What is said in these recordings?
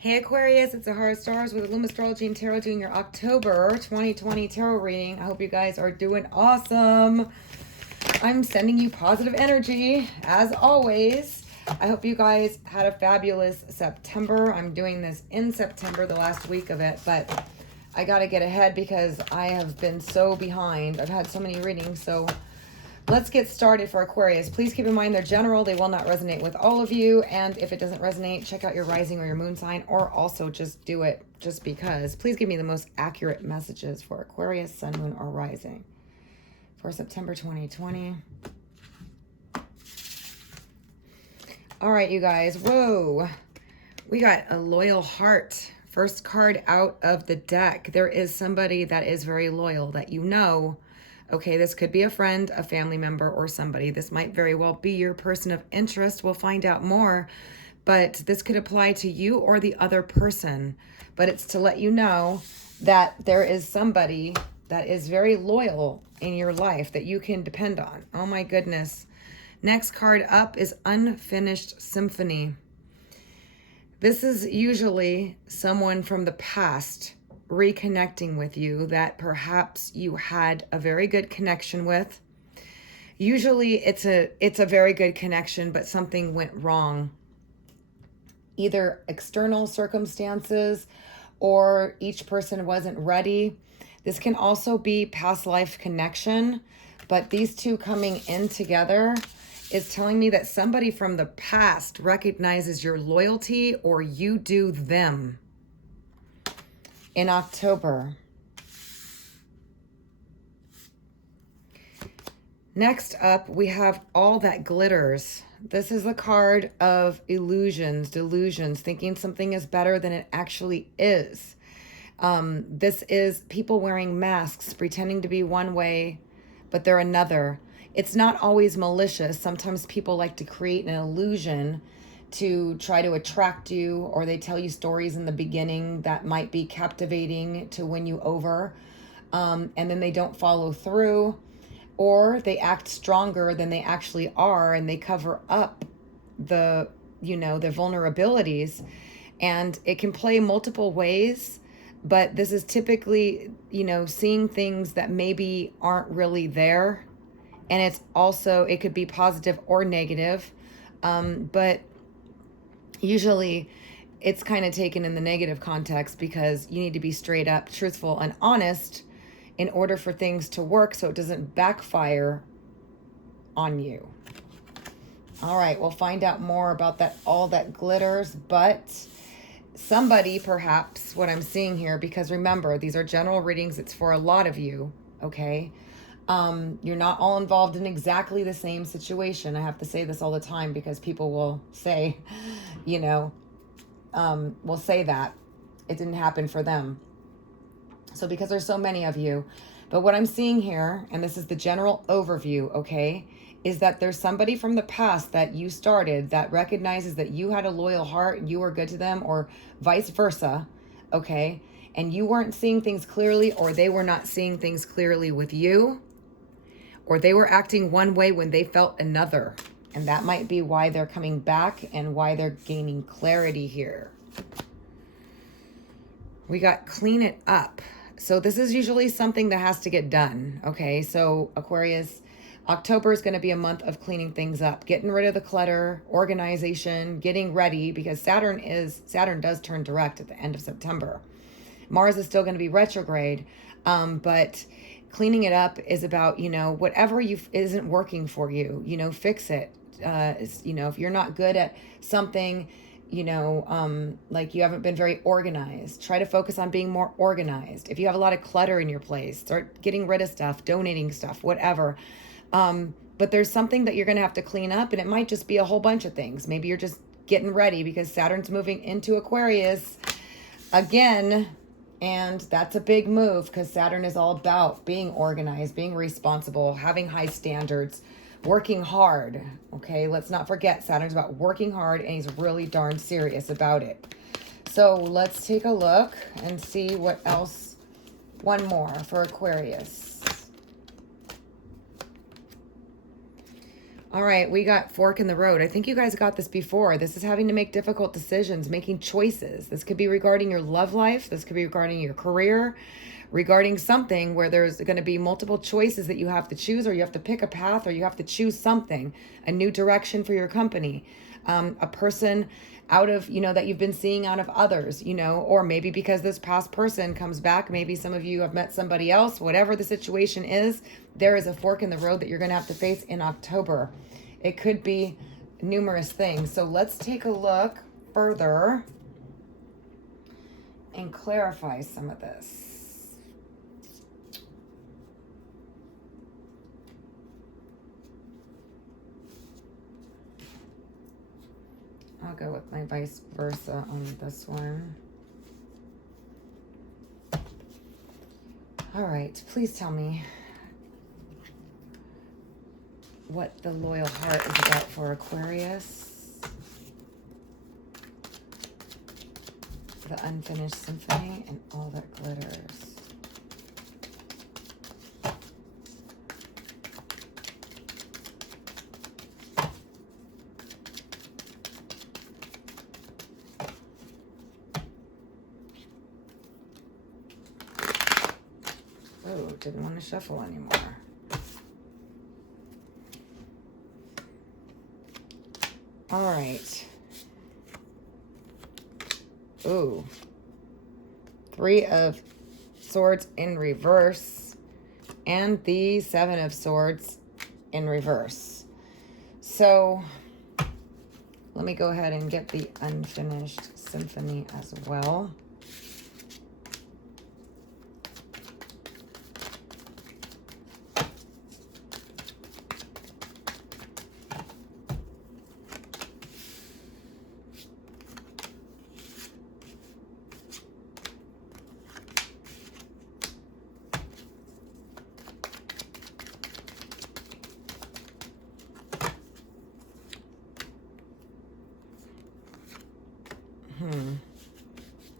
Hey Aquarius, it's Zahara Stars with Illum Astrology and Tarot doing your October 2020 tarot reading. I hope you guys are doing awesome. I'm sending you positive energy as always. I hope you guys had a fabulous September. I'm doing this in September, the last week of it, but I got to get ahead because I have been so behind. I've had so many readings, so let's get started for Aquarius. Please keep in mind they're general. They will not resonate with all of you. And if it doesn't resonate, check out your rising or your moon sign, or also just do it just because. Please give me the most accurate messages for Aquarius, sun, moon, or rising for September 2020. All right, you guys. Whoa. We got a loyal heart. First card out of the deck. There is somebody that is very loyal that you know. Okay, this could be a friend, a family member, or somebody. This might very well be your person of interest. We'll find out more, but this could apply to you or the other person. But it's to let you know that there is somebody that is very loyal in your life that you can depend on. Oh my goodness. Next card up is Unfinished Symphony. This is usually someone from the past reconnecting with you that perhaps you had a very good connection with. Usually it's a very good connection, but something went wrong. Either external circumstances or each person wasn't ready. This can also be past life connection, but these two coming in together is telling me that somebody from the past recognizes your loyalty or you do them. In October. Next up, we have All That Glitters. This is the card of illusions, delusions, thinking something is better than it actually is. This is people wearing masks, pretending to be one way, but they're another. It's not always malicious. Sometimes people like to create an illusion to try to attract you, or they tell you stories in the beginning that might be captivating to win you over, and then they don't follow through, or they act stronger than they actually are and they cover up the their vulnerabilities, and it can play multiple ways. But this is typically seeing things that maybe aren't really there, and it could be positive or negative, but usually it's kind of taken in the negative context because you need to be straight up, truthful, and honest in order for things to work so it doesn't backfire on you. All right, we'll find out more about that, All That Glitters, but somebody perhaps, what I'm seeing here, because remember, these are general readings, it's for a lot of you, okay? You're not all involved in exactly the same situation. I have to say this all the time because people will say, will say that it didn't happen for them. So because there's so many of you, but what I'm seeing here, and this is the general overview, okay, is that there's somebody from the past that you started that recognizes that you had a loyal heart and you were good to them, or vice versa, okay, and you weren't seeing things clearly, or they were not seeing things clearly with you, or they were acting one way when they felt another. And that might be why they're coming back and why they're gaining clarity here. We got Clean It Up. So this is usually something that has to get done. Okay, so Aquarius, October is going to be a month of cleaning things up, getting rid of the clutter, organization, getting ready, because Saturn does turn direct at the end of September. Mars is still going to be retrograde, but cleaning it up is about, whatever isn't working for you, fix it. If you're not good at something, like you haven't been very organized, try to focus on being more organized. If you have a lot of clutter in your place, start getting rid of stuff, donating stuff, whatever. But there's something that you're going to have to clean up, and it might just be a whole bunch of things. Maybe you're just getting ready because Saturn's moving into Aquarius again. And that's a big move because Saturn is all about being organized, being responsible, having high standards, working hard. Okay, let's not forget Saturn's about working hard, and he's really darn serious about it. So let's take a look and see what else. One more for Aquarius. All right, we got fork in the road. I think you guys got this before. This is having to make difficult decisions, making choices. This could be regarding your love life. This could be regarding your career, regarding something where there's going to be multiple choices that you have to choose, or you have to pick a path, or you have to choose something, a new direction for your company, a person out of, that you've been seeing out of others, or maybe because this past person comes back, maybe some of you have met somebody else, whatever the situation is, there is a fork in the road that you're going to have to face in October. It could be numerous things. So let's take a look further and clarify some of this. I'll go with my vice versa on this one. All right, please tell me what the loyal heart is about for Aquarius. The unfinished symphony and all that glitters. Oh, didn't want to shuffle anymore. All right. Ooh. 3 of Swords in reverse. And the 7 of Swords in reverse. So, let me go ahead and get the unfinished symphony as well.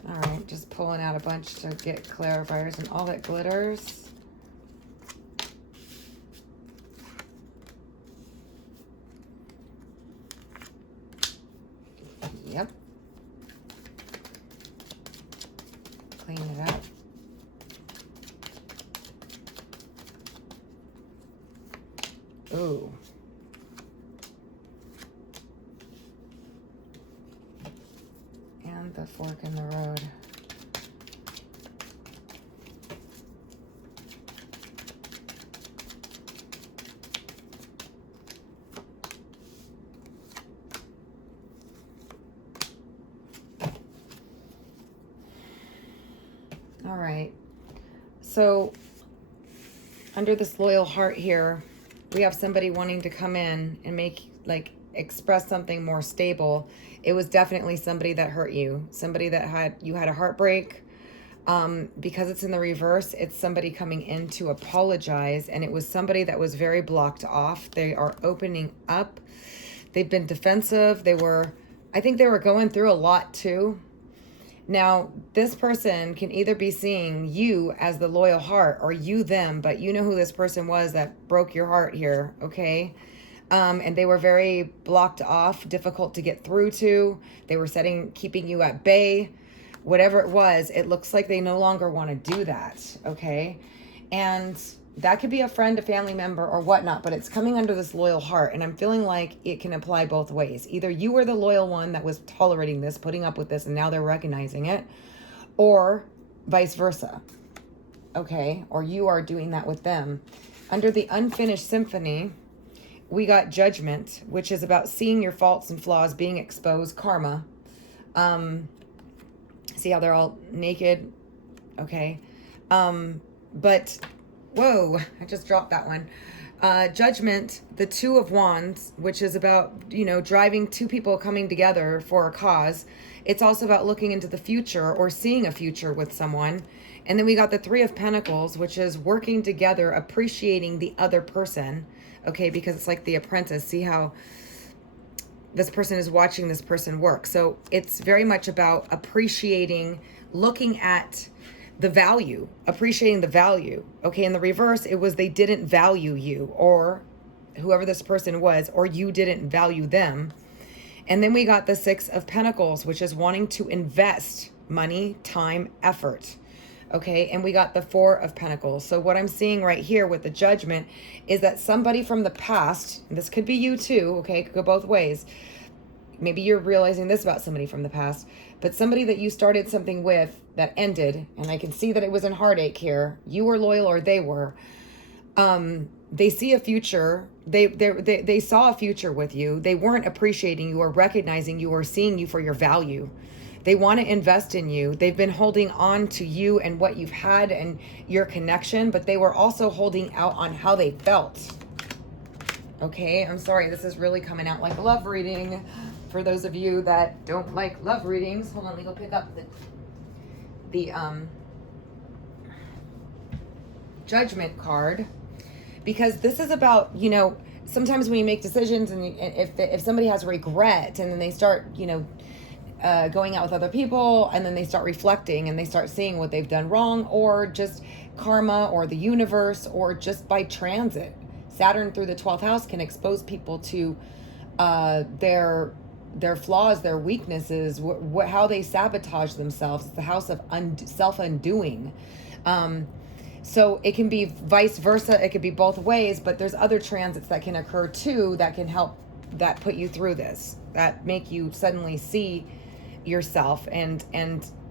All right, just pulling out a bunch to get clarifiers and all that glitters. Yep. Clean it up. Ooh. And the fork in the road. All right. So under this loyal heart here, we have somebody wanting to come in and express something more stable. It was definitely somebody that hurt you, somebody that you had a heartbreak. Because it's in the reverse, it's somebody coming in to apologize, and it was somebody that was very blocked off. They are opening up. They've been defensive. I think they were going through a lot too. Now, this person can either be seeing you as the loyal heart or you them, but you know who this person was that broke your heart here, okay? And they were very blocked off, difficult to get through to. They were keeping you at bay. Whatever it was, it looks like they no longer want to do that, okay? And that could be a friend, a family member, or whatnot, but it's coming under this loyal heart, and I'm feeling like it can apply both ways. Either you were the loyal one that was tolerating this, putting up with this, and now they're recognizing it, or vice versa, okay? Or you are doing that with them. Under the unfinished symphony, we got judgment, which is about seeing your faults and flaws being exposed, karma. See how they're all naked? Okay. But, whoa, I just dropped that one. Judgment, the 2 of Wands, which is about, driving 2 people coming together for a cause. It's also about looking into the future or seeing a future with someone. And then we got the 3 of Pentacles, which is working together, appreciating the other person. Okay, because it's like the apprentice. See how this person is watching this person work. So it's very much about appreciating, looking at the value, appreciating the value. Okay, in the reverse, it was they didn't value you, or whoever this person was, or you didn't value them. And then we got the Six of Pentacles, which is wanting to invest money, time, effort. Okay, and we got the Four of Pentacles. So what I'm seeing right here with the Judgment is that somebody from the past, and this could be you too, okay, it could go both ways. Maybe you're realizing this about somebody from the past, but somebody that you started something with that ended, and I can see that it was in heartache here. You were loyal or they were. They see a future. They saw a future with you. They weren't appreciating you or recognizing you or seeing you for your value. They want to invest in you. They've been holding on to you and what you've had and your connection, but they were also holding out on how they felt. Okay, I'm sorry. This is really coming out like a love reading. For those of you that don't like love readings, hold on, let me go pick up the Judgment card. Because this is about, you know, sometimes when you make decisions and if somebody has regret and then they start, you know, going out with other people and then they start reflecting and they start seeing what they've done wrong, or just karma or the universe or just by transit. Saturn through the 12th house can expose people to their flaws, their weaknesses, how they sabotage themselves. It's the house of self-undoing. So it can be vice versa. It could be both ways, but there's other transits that can occur too that can help, that put you through this, that make you suddenly see yourself and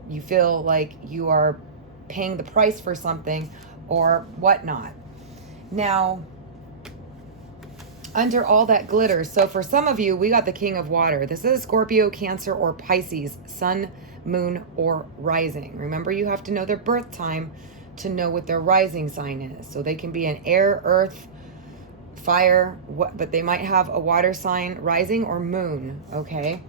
you feel like you are paying the price for something or whatnot. Now, under all that glitters, so for some of you, we got the King of Water. This is Scorpio, Cancer, or Pisces, Sun, Moon, or Rising. Remember, you have to know their birth time to know what their rising sign is. So they can be an air, earth, fire, but they might have a water sign, rising, or moon, okay?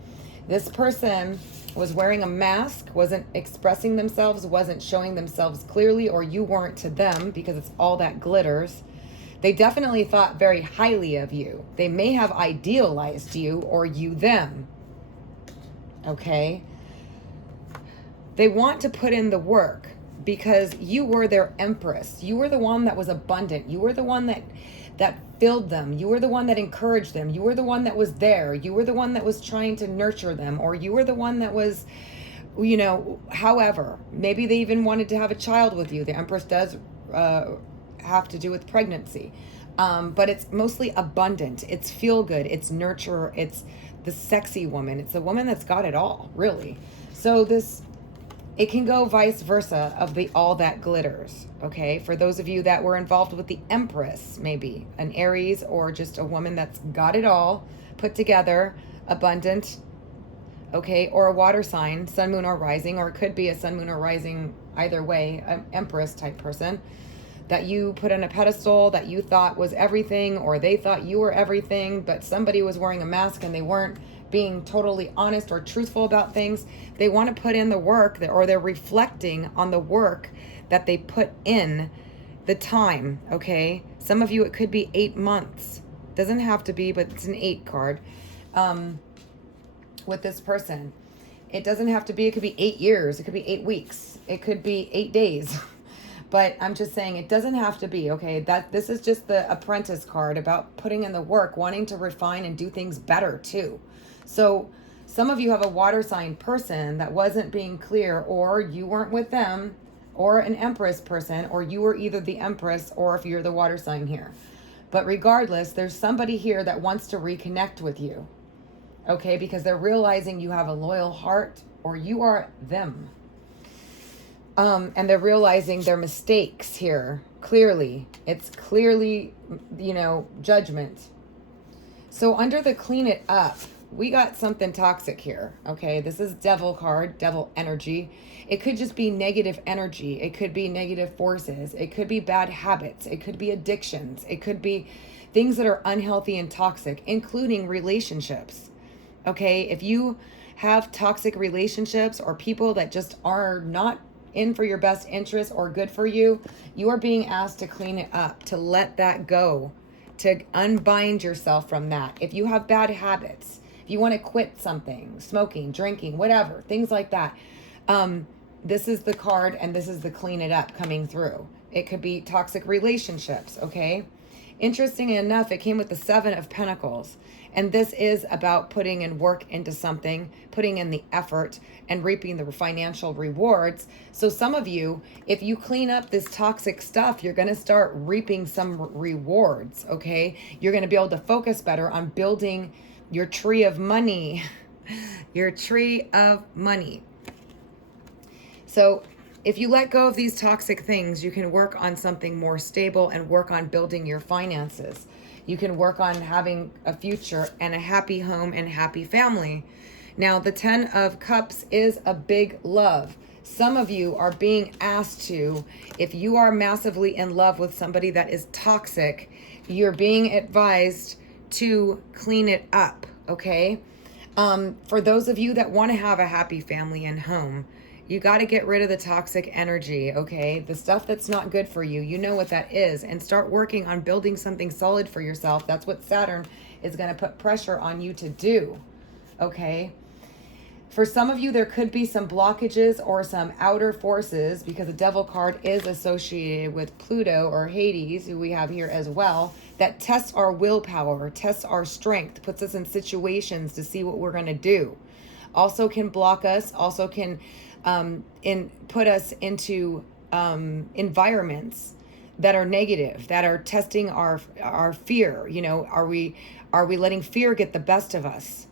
This person was wearing a mask, wasn't expressing themselves, wasn't showing themselves clearly, or you weren't to them because it's all that glitters. They definitely thought very highly of you. They may have idealized you or you them, okay? They want to put in the work because you were their Empress. You were the one that was abundant. You were the one that filled them. You were the one that encouraged them. You were the one that was there. You were the one that was trying to nurture them, or you were the one that was, you know, however, maybe they even wanted to have a child with you. The Empress does have to do with pregnancy, but it's mostly abundant. It's feel good. It's nurture. It's the sexy woman. It's the woman that's got it all, really. So it can go vice versa of the all that glitters, okay? For those of you that were involved with the Empress, maybe an Aries or just a woman that's got it all put together, abundant, okay? Or a water sign, sun, moon, or rising, or it could be a sun, moon, or rising, either way, an Empress type person that you put on a pedestal that you thought was everything, or they thought you were everything, but somebody was wearing a mask and they weren't being totally honest or truthful about things. They want to put in the work, or they're reflecting on the work that they put in, the time, okay? Some of you, it could be 8 months. Doesn't have to be, but it's an 8 card with this person. It doesn't have to be, it could be 8 years. It could be 8 weeks. It could be 8 days. But I'm just saying it doesn't have to be, okay? This is just the Apprentice card about putting in the work, wanting to refine and do things better too. So some of you have a water sign person that wasn't being clear, or you weren't with them, or an Empress person, or you were either the Empress or if you're the water sign here. But regardless, there's somebody here that wants to reconnect with you, okay? Because they're realizing you have a loyal heart, or you are them. And they're realizing their mistakes here. Clearly. It's clearly, you know, judgment. So under the clean it up, we got something toxic here. Okay, this is devil card, devil energy. It could just be negative energy. It could be negative forces. It could be bad habits. It could be addictions. It could be things that are unhealthy and toxic, including relationships. Okay, if you have toxic relationships or people that just are not in for your best interest or good for you, you are being asked to clean it up, to let that go, to unbind yourself from that. If you have bad habits, if you want to quit something, smoking, drinking, whatever, things like that, this is the card and this is the clean it up coming through. It could be toxic relationships, okay? Interestingly enough, it came with the Seven of Pentacles. And this is about putting in work into something, putting in the effort, and reaping the financial rewards. So some of you, if you clean up this toxic stuff, you're going to start reaping some rewards, okay? You're going to be able to focus better on building your tree of money. Your tree of money. So if you let go of these toxic things, you can work on something more stable and work on building your finances. You can work on having a future and a happy home and happy family. Now, the 10 of Cups is a big love. Some of you are being asked to, if you are massively in love with somebody that is toxic, you're being advised to clean it up, okay? For those of you that want to have a happy family and home, you got to get rid of the toxic energy, okay? The stuff that's not good for you, you know what that is, and start working on building something solid for yourself. That's what Saturn is going to put pressure on you to do, okay? For some of you, there could be some blockages or some outer forces, because the Devil card is associated with Pluto or Hades, who we have here as well, that tests our willpower, tests our strength, puts us in situations to see what we're going to do. Also can block us, also can put us into environments that are negative, that are testing our fear. You know, are we letting fear get the best of us?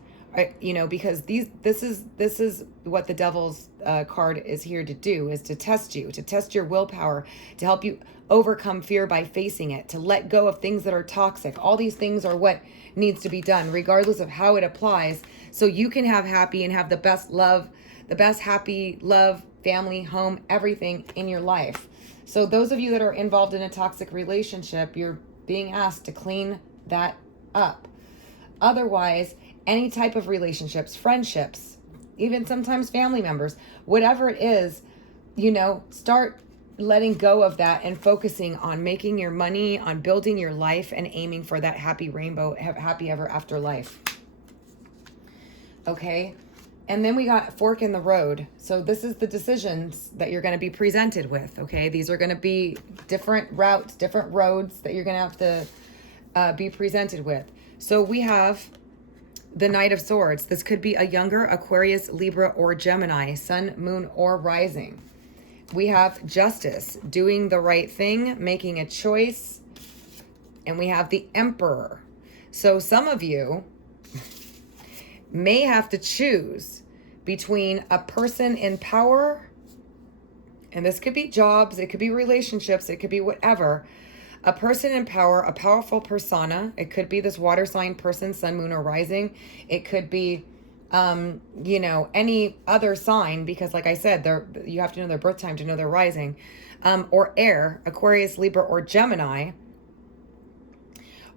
You know, because this is what the Devil's card is here to do, is to test you, to test your willpower, to help you overcome fear by facing it, to let go of things that are toxic. All these things are what needs to be done, regardless of how it applies, so you can have happy and have the best love, the best happy love, family, home, everything in your life. So those of you that are involved in a toxic relationship, you're being asked to clean that up. Otherwise, any type of relationships, friendships, even sometimes family members, whatever it is, you know, start letting go of that and focusing on making your money, on building your life, and aiming for that happy rainbow, happy ever after life. Okay? And then we got fork in the road. So this is the decisions that you're going to be presented with, okay? These are going to be different routes, different roads that you're going to have to be presented with. So we have the Knight of Swords. This could be a younger Aquarius, Libra, or Gemini, sun, moon, or rising. We have Justice, doing the right thing, making a choice. And we have the Emperor. So some of you may have to choose between a person in power, and this could be jobs, it could be relationships, it could be whatever. A person in power, a powerful persona. It could be this water sign person, sun, moon, or rising. It could be, you know, any other sign, because like I said, you have to know their birth time to know their rising. Or air, Aquarius, Libra, or Gemini.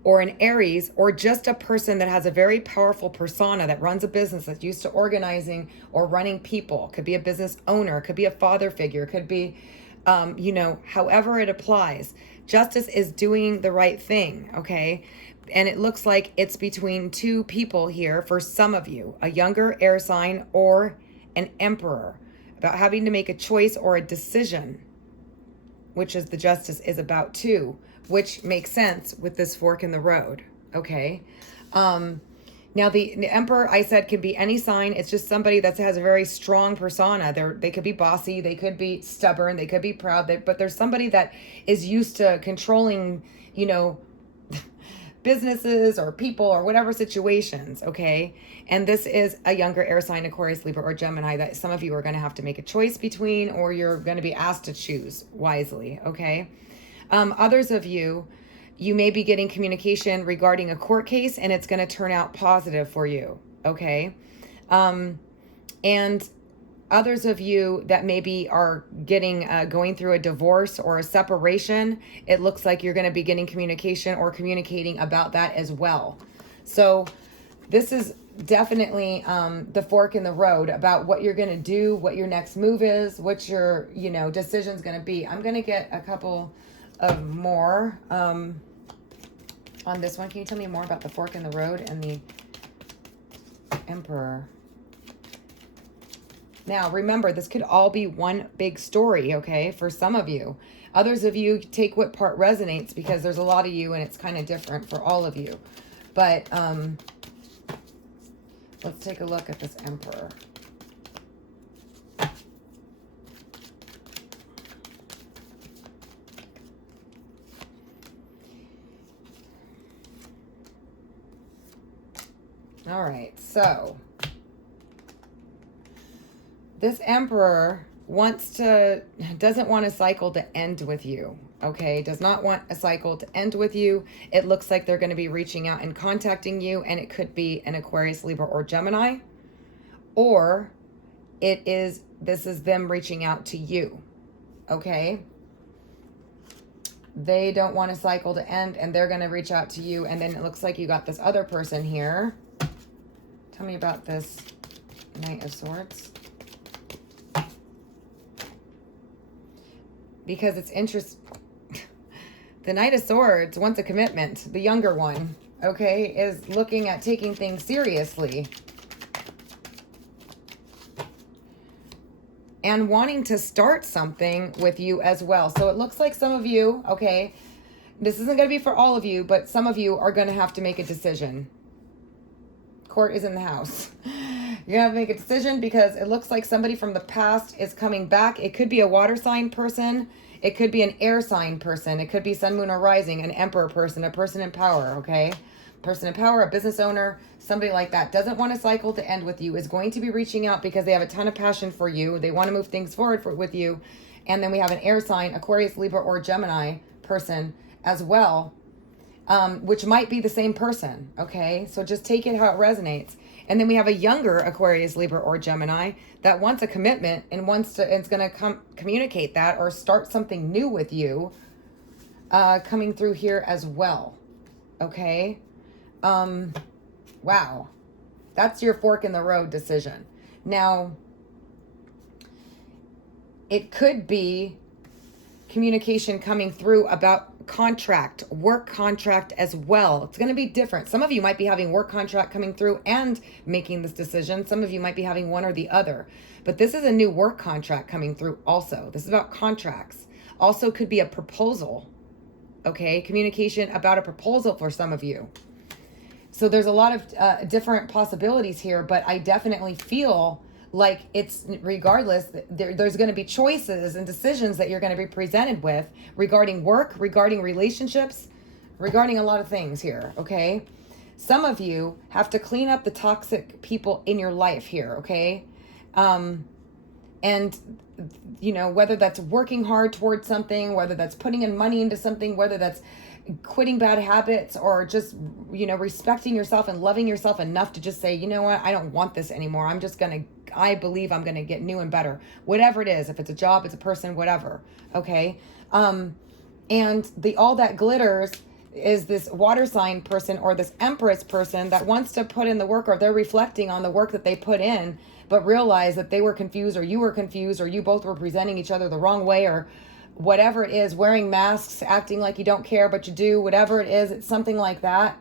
Or an Aries, or just a person that has a very powerful persona, that runs a business, that's used to organizing or running people. Could be a business owner, could be a father figure, could be, you know, however it applies. Justice is doing the right thing, okay? And it looks like it's between two people here for some of you, a younger air sign or an Emperor, about having to make a choice or a decision, which is the Justice is about too, which makes sense with this fork in the road, okay? Now, the Emperor, I said, can be any sign. It's just somebody that has a very strong persona. They could be bossy. They could be stubborn. They could be proud. But there's somebody that is used to controlling, you know, businesses or people or whatever situations, okay? And this is a younger air sign, Aquarius, Libra, or Gemini, that some of you are going to have to make a choice between, or you're going to be asked to choose wisely, okay? Others of you, you may be getting communication regarding a court case, and it's going to turn out positive for you, okay? And others of you that maybe are getting going through a divorce or a separation, it looks like you're going to be getting communication or communicating about that as well. So this is definitely the fork in the road about what you're going to do, what your next move is, what your, you know, decision's going to be. I'm going to get a couple of more on this one. Can you tell me more about the fork in the road and the Emperor? Now, remember, this could all be one big story, okay, for some of you. Others of you take what part resonates, because there's a lot of you and it's kind of different for all of you. But let's take a look at this Emperor. All right, so this Emperor doesn't want a cycle to end with you, okay? Does not want a cycle to end with you. It looks like they're going to be reaching out and contacting you, and it could be an Aquarius, Libra, or Gemini, or this is them reaching out to you, okay? They don't want a cycle to end, and they're going to reach out to you, and then it looks like you got this other person here. Tell me about this Knight of Swords. Because it's interesting. The Knight of Swords wants a commitment. The younger one, okay, is looking at taking things seriously. And wanting to start something with you as well. So it looks like some of you, okay, this isn't going to be for all of you, but some of you are going to have to make a decision. Court is in the house. You're going to have to make a decision, because it looks like somebody from the past is coming back. It could be a water sign person. It could be an air sign person. It could be sun, moon, or rising, an emperor person, a person in power, okay? Person in power, a business owner, somebody like that. Doesn't want a cycle to end with you. Is going to be reaching out because they have a ton of passion for you. They want to move things forward with you. And then we have an air sign, Aquarius, Libra, or Gemini person as well. Which might be the same person, okay? So just take it how it resonates. And then we have a younger Aquarius, Libra, or Gemini that wants a commitment and it's going to communicate that or start something new with you, coming through here as well, okay? Wow. That's your fork in the road decision. Now, it could be communication coming through about work contract as well. It's going to be different. Some of you might be having work contract coming through and making this decision. Some of you might be having one or the other. But this is a new work contract coming through also. This is about contracts. Also could be a proposal. Okay? Communication about a proposal for some of you. So there's a lot of different possibilities here, but I definitely feel like it's, regardless, there's going to be choices and decisions that you're going to be presented with regarding work, regarding relationships, regarding a lot of things here, okay? Some of you have to clean up the toxic people in your life here, okay? And, you know, whether that's working hard towards something, whether that's putting in money into something, whether that's quitting bad habits, or just, you know, respecting yourself and loving yourself enough to just say, you know what, I don't want this anymore. I believe I'm going to get new and better, whatever it is. If it's a job, it's a person, whatever. Okay. And all that glitters is this water sign person or this Empress person that wants to put in the work, or they're reflecting on the work that they put in, but realize that they were confused, or you were confused, or you both were presenting each other the wrong way, or whatever it is, wearing masks, acting like you don't care, but you do, whatever it is, it's something like that.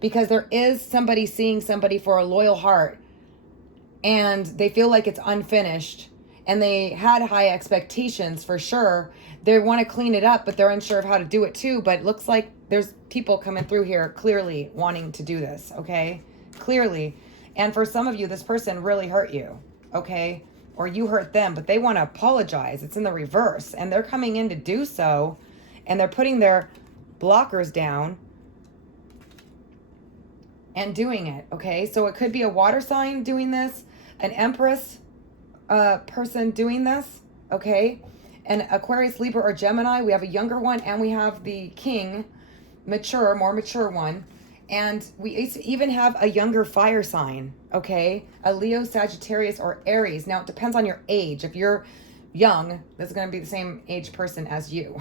Because there is somebody seeing somebody for a loyal heart, and they feel like it's unfinished, and they had high expectations for sure. They want to clean it up, but they're unsure of how to do it too. But it looks like there's people coming through here clearly wanting to do this, okay? Clearly. And for some of you, this person really hurt you, okay? Or you hurt them, but they want to apologize. It's in the reverse, and they're coming in to do so, and they're putting their blockers down and doing it, okay? So it could be a water sign doing this, an Empress person doing this, okay? And Aquarius, Libra, or Gemini, we have a younger one, and we have the King, more mature one. And we even have a younger fire sign, okay? A Leo, Sagittarius, or Aries. Now, it depends on your age. If you're young, that's going to be the same age person as you,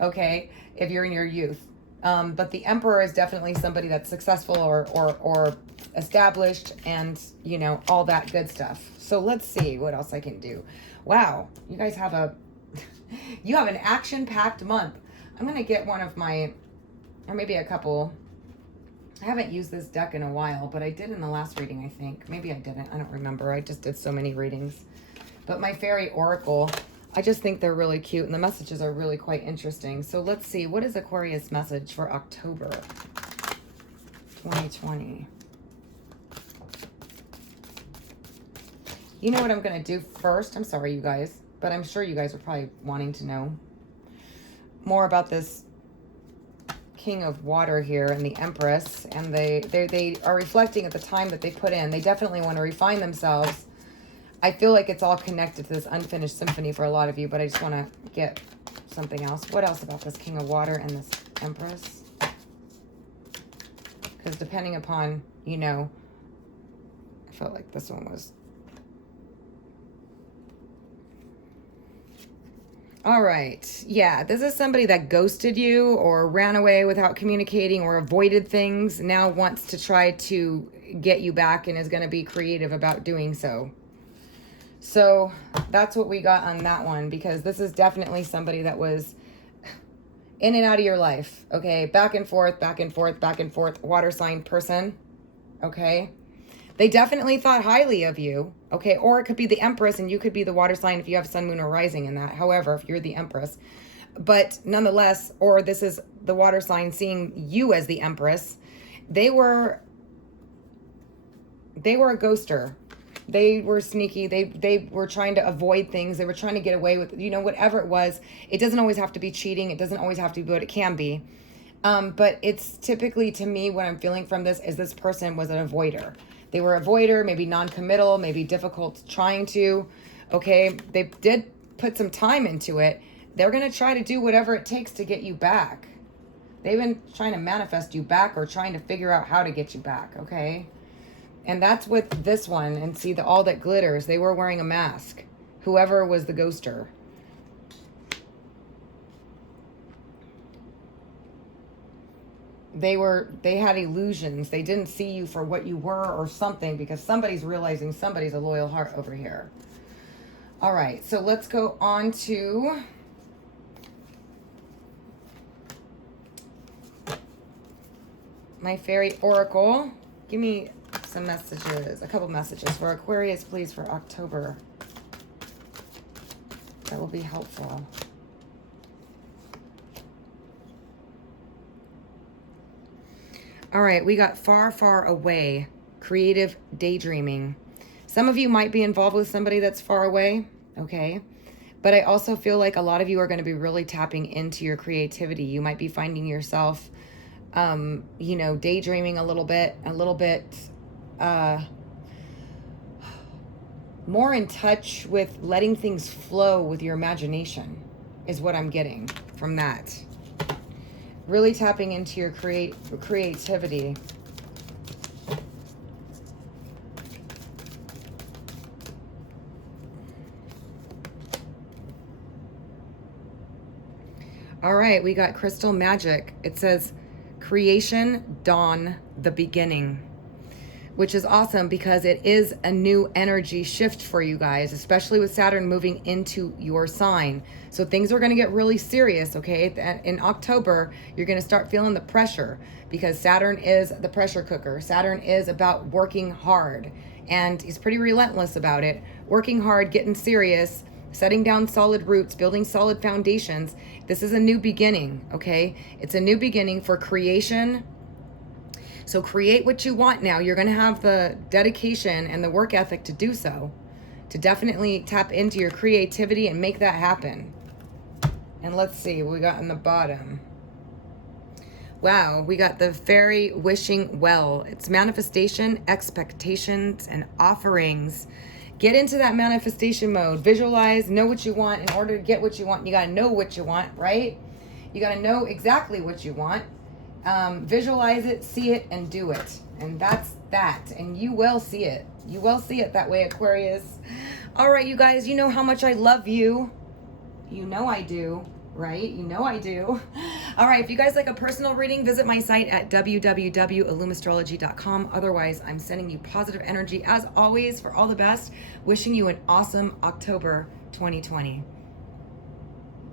okay? If you're in your youth. But the Emperor is definitely somebody that's successful or established, and, you know, all that good stuff. So let's see what else I can do. Wow, you guys have you have an action-packed month. I'm going to get one of my, or maybe a couple I haven't used this deck in a while, but I did in the last reading, I think. Maybe I didn't. I don't remember. I just did so many readings. But my Fairy Oracle, I just think they're really cute, and the messages are really quite interesting. So let's see. What is Aquarius message for October 2020? You know what I'm going to do first? I'm sorry, you guys, but I'm sure you guys are probably wanting to know more about this King of Water here and the Empress, and they are reflecting at the time that they put in. They definitely want to refine themselves. I feel like it's all connected to this unfinished symphony for a lot of you, but I just want to get something else. What else about this King of Water and this Empress? Because depending upon, you know, I felt like this one was... All right. Yeah, this is somebody that ghosted you or ran away without communicating or avoided things, now wants to try to get you back and is going to be creative about doing so. So that's what we got on that one, because this is definitely somebody that was in and out of your life. Okay. Back and forth, back and forth, back and forth. Water sign person. Okay. They definitely thought highly of you, okay? Or it could be the Empress and you could be the water sign if you have Sun, Moon, or Rising in that. However, if you're the Empress. But nonetheless, or this is the water sign seeing you as the Empress, they were a ghoster. They were sneaky. They were trying to avoid things. They were trying to get away with, you know, whatever it was. It doesn't always have to be cheating. It doesn't always have to be what it can be. But it's typically, to me, what I'm feeling from this is this person was an avoider. They were a avoider, maybe non-committal, maybe difficult trying to, okay? They did put some time into it. They're going to try to do whatever it takes to get you back. They've been trying to manifest you back or trying to figure out how to get you back, okay? And that's with this one. And see, the all that glitters, they were wearing a mask. Whoever was the ghoster. They had illusions. They didn't see you for what you were or something, because somebody's realizing somebody's a loyal heart over here. All right, so let's go on to my Fairy Oracle. Give me some messages, a couple messages for Aquarius, please, for October. That will be helpful. All right, we got far, far away, creative daydreaming. Some of you might be involved with somebody that's far away, okay? But I also feel like a lot of you are going to be really tapping into your creativity. You might be finding yourself, you know, daydreaming a little bit, more in touch with letting things flow with your imagination is what I'm getting from that. Really tapping into your creativity. All right, we got Crystal Magic. It says, creation, dawn, the beginning. Which is awesome because it is a new energy shift for you guys, especially with Saturn moving into your sign. So things are going to get really serious, okay? In October, you're going to start feeling the pressure because Saturn is the pressure cooker. Saturn is about working hard, and he's pretty relentless about it. Working hard, getting serious, setting down solid roots, building solid foundations. This is a new beginning, okay? It's a new beginning for creation. So create what you want now. You're going to have the dedication and the work ethic to do so, to definitely tap into your creativity and make that happen. And let's see what we got on the bottom. Wow, we got the Fairy wishing well. It's manifestation, expectations, and offerings. Get into that manifestation mode. Visualize, know what you want. In order to get what you want, you got to know what you want, right? You got to know exactly what you want. Visualize it, see it, and do it. And that's that. And you will see it. You will see it that way, Aquarius. All right, you guys, you know how much I love you. You know I do, right? You know I do. All right, if you guys like a personal reading, visit my site at www.illumastrology.com. Otherwise, I'm sending you positive energy as always for all the best. Wishing you an awesome October 2020.